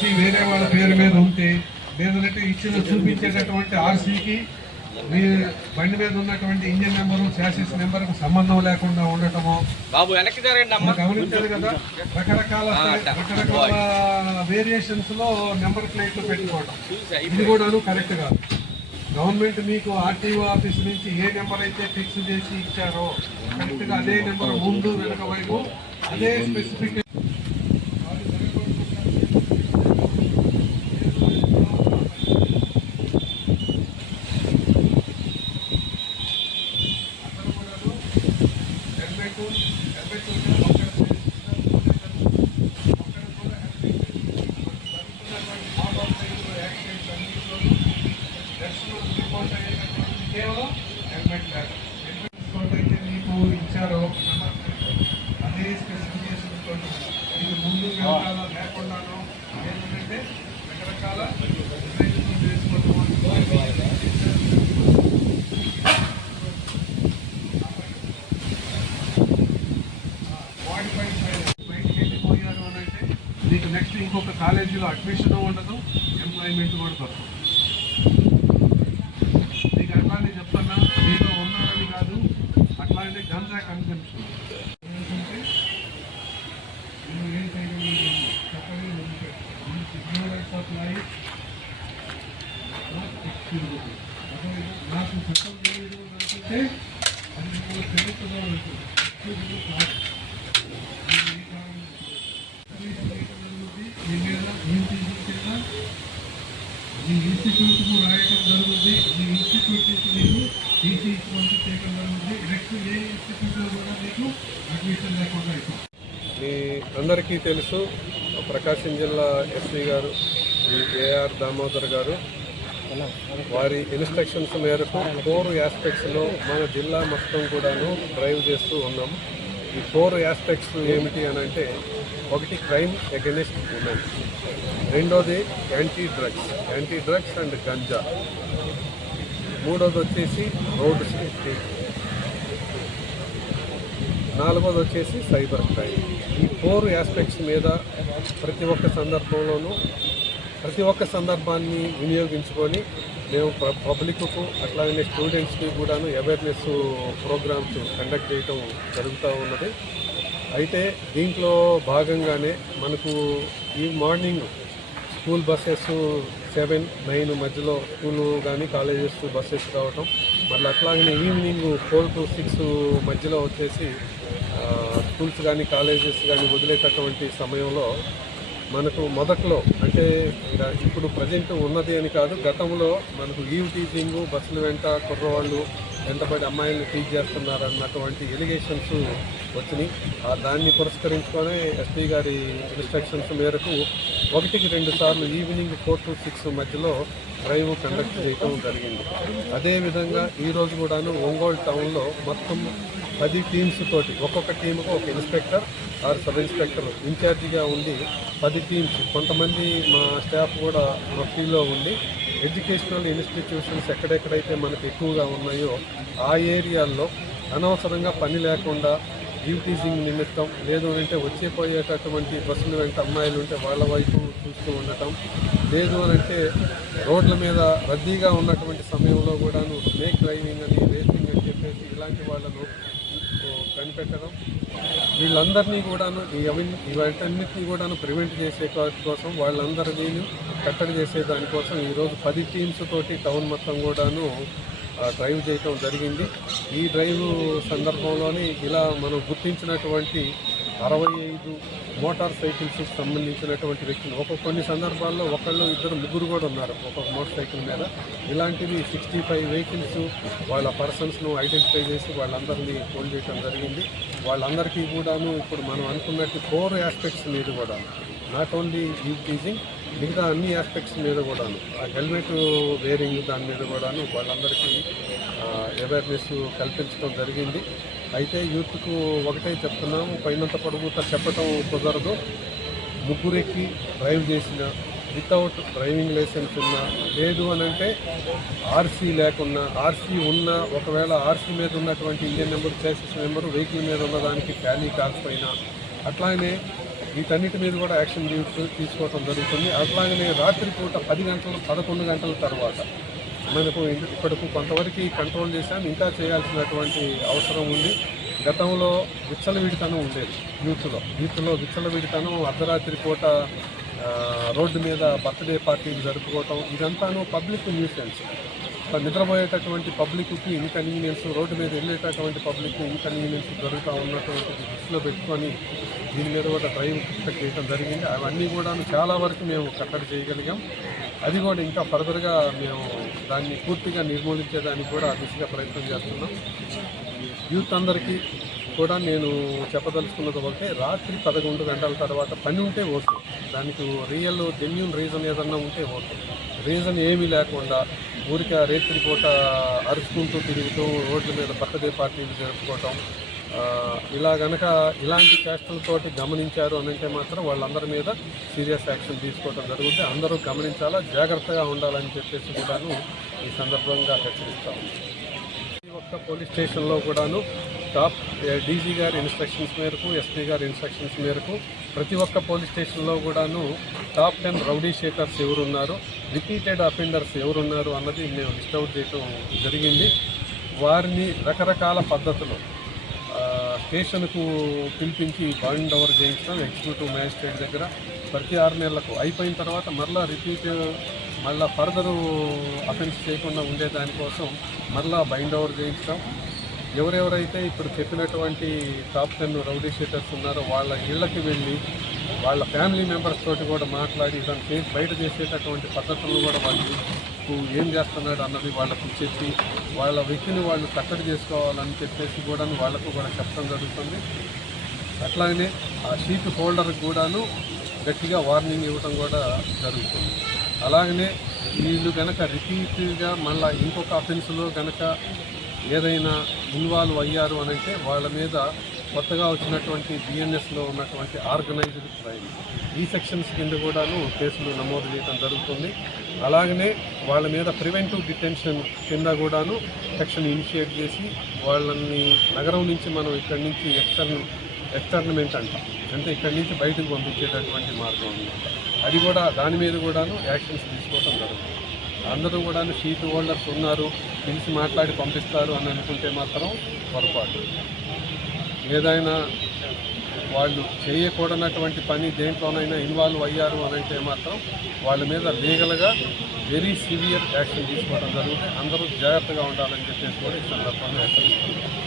RC వేరే వాళ్ళ పేరు మీద ఉంటే లేదంటే ఇచ్చిన చూపించేటటువంటి ఆర్సీకి మీ బండి మీద ఉన్నటువంటి ఇంజిన్ నెంబరు చాసిస్ నెంబర్కి సంబంధం లేకుండా ఉండటము బాబు వెనక్కి జరగండి గమనించారు కదా రకరకాల రకరకాల వేరియేషన్స్లో నెంబర్ ప్లేట్లు పెట్టుకోవడం ఇది కూడాను కరెక్ట్ కాదు. గవర్నమెంట్ మీకు ఆర్టీఓ ఆఫీస్ నుంచి ఏ నెంబర్ అయితే ఫిక్స్ చేసి ఇచ్చారో కరెక్ట్గా అదే నెంబర్ ముందు వెనక వైపు అదే కేవలం హెల్మెట్ లేక హెల్మెట్ అయితే మీకు ఇచ్చారో అదే తోటి ఇది ముందు వెనకాల లేకుండానో ఏంటంటే రకరకాల డిజైన్లు వేసుకోవడం మోడిఫైడ్ అని నెక్స్ట్ ఇంకొక కాలేజీలో అడ్మిషన్ ఉండదు ఎంప్లాయ్మెంట్ కూడా దొరకదు మీకు అట్లానే చెప్తున్నా మీలో ఉన్నారని కాదు అట్లానే గంజా కన్సంప్షన్ ఏంటంటే మీరు ఏం చేయగలిగారు చెప్పండి ఇగ్నోరెన్స్ ఆఫ్ లైఫ్ నాకు చట్టం తెలియదు అని అనుకుంటే అది మీకు తెలుస్తుందో ఉంటుంది Excuse కాదు. మీరు ఏ కారణం మీ మీద ఏం అంటే ఈ ఇన్స్టిట్యూట్కు రాయటం జరుగుతుంది ఈ ఇన్స్టిట్యూట్ నుంచి మీకు టీసీ చేయడం జరుగుతుంది నెక్స్ట్ ఏ ఇన్స్టిట్యూట్లో కూడా మీకు అడ్మిషన్ లేకుండా మీ అందరికీ తెలుసు ప్రకాశం జిల్లా ఎస్పీ గారు ఏఆర్ దామోదర్ గారు. వారి ఇన్స్ట్రక్షన్స్ మేరకు ఫోర్ ఆస్పెక్ట్స్లో మన జిల్లా మొత్తం కూడాను డ్రైవ్ చేస్తూ ఉన్నాము ఈ ఫోర్ ఆస్పెక్ట్స్ ఏమిటి అని అంటే ఒకటి క్రైమ్ అగెనిస్ట్ ఉమెన్ రెండోది anti drugs anti drugs and ganja మూడోది వచ్చేసి రోడ్ సేఫ్టీ నాలుగోది వచ్చేసి సైబర్ క్రైమ్ ఈ ఫోర్ ఆస్పెక్ట్స్ మీద ప్రతి ఒక్క సందర్భంలోనూ ప్రతి ఒక్క సందర్భాన్ని వినియోగించుకొని మేము పబ్లిక్కు అట్లాగే స్టూడెంట్స్కి కూడాను అవేర్నెస్ ప్రోగ్రామ్స్ కండక్ట్ చేయటం జరుగుతూ ఉన్నది. అయితే దీంట్లో భాగంగానే మనకు ఈ morning school buses seven nine మధ్యలో స్కూల్ కానీ కాలేజెస్ బస్సెస్ రావటం మళ్ళీ అట్లాగనే ఈవినింగ్ ఫోర్ టు సిక్స్ మధ్యలో వచ్చేసి స్కూల్స్ కానీ కాలేజెస్ కానీ వదిలేటటువంటి సమయంలో మనకు మొదట్లో అంటే ఇక ఇప్పుడు ప్రజెంట్ ఉన్నది అని కాదు గతంలో మనకు ఈవ్ టీచింగ్ బస్సుల వెంట కుర్రవాళ్ళు వెంటబడి అమ్మాయిలను టీచ్ చేస్తున్నారు అన్నటువంటి ఎలిగేషన్స్ వచ్చినాయి. ఆ దాన్ని పురస్కరించుకొని ఎస్పీ గారి ఇన్స్ట్రక్షన్స్ మేరకు ఒకటికి రెండు సార్లు ఈవినింగ్ ఫోర్ టు సిక్స్ మధ్యలో డ్రైవ్ కండక్ట్ చేయడం జరిగింది. అదేవిధంగా ఈరోజు కూడాను ఒంగోలు టౌన్లో మొత్తం పది టీమ్స్ తోటి ఒక్కొక్క టీముకు ఒక ఇన్స్పెక్టర్ ఆర్ సబ్ ఇన్స్పెక్టర్ ఇన్ఛార్జిగా ఉండి పది టీమ్స్ కొంతమంది మా స్టాఫ్ కూడా రొట్టీలో ఉండి ఎడ్యుకేషనల్ ఇన్స్టిట్యూషన్స్ ఎక్కడెక్కడైతే మనకు ఎక్కువగా ఉన్నాయో ఆ ఏరియాల్లో అనవసరంగా పని లేకుండా డ్యూటీసింగ్ నిమిత్తం లేదు అంటే వచ్చే పోయేటటువంటి బస్సుల వెంట అమ్మాయిలు ఉంటే వాళ్ళ వైపు చూస్తూ ఉండటం లేదు అని అంటే రోడ్ల మీద రద్దీగా ఉన్నటువంటి సమయంలో కూడాను స్నేక్ డ్రైవింగ్ అని రేసింగ్ అని చెప్పేసి ఇలాంటి వాళ్ళను కనిపెట్టడం. వీళ్ళందరినీ కూడాను అవి- ఇవన్నిటిని కూడాను ప్రివెంట్ చేసే కోసం వాళ్ళందరినీ కట్టడి చేసే దానికోసం ఈరోజు పది టీమ్స్ తోటి టౌన్ మొత్తం కూడాను డ్రైవ్ చేయటం జరిగింది. ఈ డ్రైవ్ సందర్భంలోని ఇలా మనం గుర్తించినటువంటి అరవై ఐదు మోటార్ సైకిల్స్కి సంబంధించినటువంటి వ్యక్తులు. ఒక కొన్ని సందర్భాల్లో ఒకళ్ళు ఇద్దరు ముగ్గురు కూడా ఉన్నారు ఒక్కొక్క మోటార్ సైకిల్ మీద. ఇలాంటివి సిక్స్టీ ఫైవ్ వెహికల్స్ వాళ్ళ పర్సన్స్ను ఐడెంటిఫై చేసి వాళ్ళందరినీ హోల్డ్ చేయడం జరిగింది. వాళ్ళందరికీ కూడాను ఇప్పుడు మనం అనుకున్నట్టు ఫోర్ ఆస్పెక్ట్స్ మీద కూడా. నాట్ ఓన్లీ యూ టీజింగ్ మిగతా అన్ని ఆస్పెక్ట్స్ మీద కూడాను. ఆ హెల్మెట్ వేరింగ్ దాని మీద కూడాను వాళ్ళందరికీ అవేర్నెస్ కల్పించడం జరిగింది. అయితే యూత్కు ఒకటే చెప్తున్నాము పైనంత పొడుగుత చెప్పటం కుదరదు. ముగ్గురెక్కి డ్రైవ్ చేసిన వితౌట్ డ్రైవింగ్ లైసెన్స్ ఉన్నా లేదు అని అంటే ఆర్సీ లేకున్నా ఆర్సీ ఉన్న ఒకవేళ ఆర్సీ మీద ఉన్నటువంటి Indian number chassis number vehicle మీద ఉన్నదానికి ట్యాలీ కాకపోయినా అట్లానే వీటన్నిటి మీద కూడా యాక్షన్ తీ- తీసుకోవడం జరుగుతుంది. అట్లాగనే రాత్రిపూట పది గంటలు పదకొండు గంటల తర్వాత మనకు ఇప్పటికు కొంతవరకు కంట్రోల్ చేశాం. ఇంకా చేయాల్సినటువంటి అవసరం ఉంది. గతంలో విచ్చలవిడితనం ఉండేది యూత్లో. యూత్లో విచ్చలవిడితనం అర్ధరాత్రి పూట రోడ్డు మీద బర్త్డే పార్టీలు జరుపుకోవటం ఇదంతాను పబ్లిక్ న్యూసెన్స్. నిద్రపోయేటటువంటి పబ్లిక్కి ఇన్కన్వీనియన్స్ రోడ్డు మీద వెళ్ళేటటువంటి పబ్లిక్కి ఇన్కన్వీనియన్స్ జరుగుతూ ఉన్నటువంటి దృష్టిలో పెట్టుకొని దీని మీద కూడా డ్రైవ్ చేయడం జరిగింది. అవన్నీ కూడా చాలా వరకు మేము కట్టడి చేయగలిగాం. అది కూడా ఇంకా ఫర్దర్గా మేము దాన్ని పూర్తిగా నిర్మూలించేదానికి కూడా దిశగా ప్రయత్నం చేస్తున్నాం. యూత్ అందరికీ కూడా నేను చెప్పదలుచుకున్నది ఒకటే రాత్రి పదకొండు గంటల తర్వాత పని ఉంటే ఓకే. దానికి రియల్ జెన్యున్ రీజన్ ఏదన్నా ఉంటే ఓకే. రీజన్ ఏమీ లేకుండా ఊరిక రేత్రి పూట అరుచుకుంటూ తిరుగుతూ రోడ్ల మీద బర్త్డే పార్టీలు జరుపుకోవటం ఇలా కనుక ఇలాంటి చేష్టలతోటి గమనించారు అని అంటే మాత్రం వాళ్ళందరి మీద సీరియస్ యాక్షన్ తీసుకోవడం జరుగుతుంది. అందరూ గమనించాలా? జాగ్రత్తగా ఉండాలని చెప్పేసి కూడాను ఈ సందర్భంగా హెచ్చరిస్తాము ప్రతి ఒక్క పోలీస్ స్టేషన్లో కూడాను టాప్ డీజీ గారి ఇన్స్ట్రక్షన్స్ మేరకు ఎస్పీ గారి ఇన్స్ట్రక్షన్స్ మేరకు ప్రతి ఒక్క పోలీస్ స్టేషన్లో కూడాను టాప్ టెన్ రౌడీ షీటర్స్ ఎవరున్నారు రిపీటెడ్ అఫెండర్స్ ఎవరున్నారు అన్నది మేము లిస్ట్ అవుట్ చేయడం జరిగింది. వారిని రకరకాల పద్ధతులు స్టేషన్కు పిలిపించి బాండ్ ఓవర్ చేయించడం ఎగ్జిక్యూటివ్ మ్యాజిస్ట్రేట్ దగ్గర ప్రతి ఆరు నెలలకు అయిపోయిన తర్వాత మరలా రిపీట్ మళ్ళీ ఫర్దరు అఫెన్స్ చేయకుండా ఉండే దానికోసం మరలా బైండ్ ఓవర్ చేయించడం. ఎవరెవరైతే ఇప్పుడు చెప్పినటువంటి టాప్ టెన్ రౌడీ షీటర్స్ ఉన్నారో వాళ్ళ ఇళ్ళకి వెళ్ళి వాళ్ళ ఫ్యామిలీ మెంబర్స్ తోటి కూడా మాట్లాడి దాన్ని బయట చేసేటటువంటి పద్ధతులను కూడా వాళ్ళు ఏం చేస్తున్నాడు అన్నది వాళ్ళకు చెప్పి వాళ్ళ వ్యక్తిని వాళ్ళు కట్టడి చేసుకోవాలని చెప్పేసి కూడా వాళ్ళకు కూడా చెప్పడం జరుగుతుంది. అట్లాగనే ఆ షీట్ హోల్డర్కి కూడాను గట్టిగా వార్నింగ్ ఇవ్వడం కూడా జరుగుతుంది. అలాగనే వీళ్ళు కనుక రిపీట్గా మళ్ళీ ఇంకొక అఫెన్స్లో కనుక ఏదైనా ఇన్వాల్వ్ అయ్యారు అనంటే వాళ్ళ మీద కొత్తగా వచ్చినటువంటి బిఎన్ఎస్లో ఉన్నటువంటి ఆర్గనైజ్డ్ క్రైమ్. ఈ సెక్షన్స్ కింద కూడాను కేసులు నమోదు చేయడం జరుగుతుంది. అలాగనే వాళ్ళ మీద ప్రివెంటివ్ డిటెన్షన్ కింద కూడాను సెక్షన్ ఇనిషియేట్ చేసి వాళ్ళని నగరం నుంచి మనం ఇక్కడి నుంచి ఎక్స్టర్న్ ఎక్స్టర్నమెంట్ అంటాం. అంటే ఇక్కడి నుంచి బయటకు పంపించేటటువంటి మార్గం అనమాట అది కూడా దాని మీద కూడాను యాక్షన్స్ తీసుకోవడం జరుగుతుంది. అందరూ కూడాను షీట్ హోల్డర్స్ ఉన్నారు పిలిచి మాట్లాడి పంపిస్తారు అని అనుకుంటే మాత్రం పొరపాటు. ఏదైనా వాళ్ళు చేయకూడనటువంటి పని దేంట్లోనైనా ఇన్వాల్వ్ అయ్యారు అని అంటే మాత్రం వాళ్ళ మీద లీగల్గా వెరీ సివియర్ యాక్షన్ తీసుకోవడం జరుగుతుంది. అందరూ జాగ్రత్తగా ఉండాలని చెప్పేసి కూడా ఈ సందర్భంగా హెచ్చరిస్తున్నాను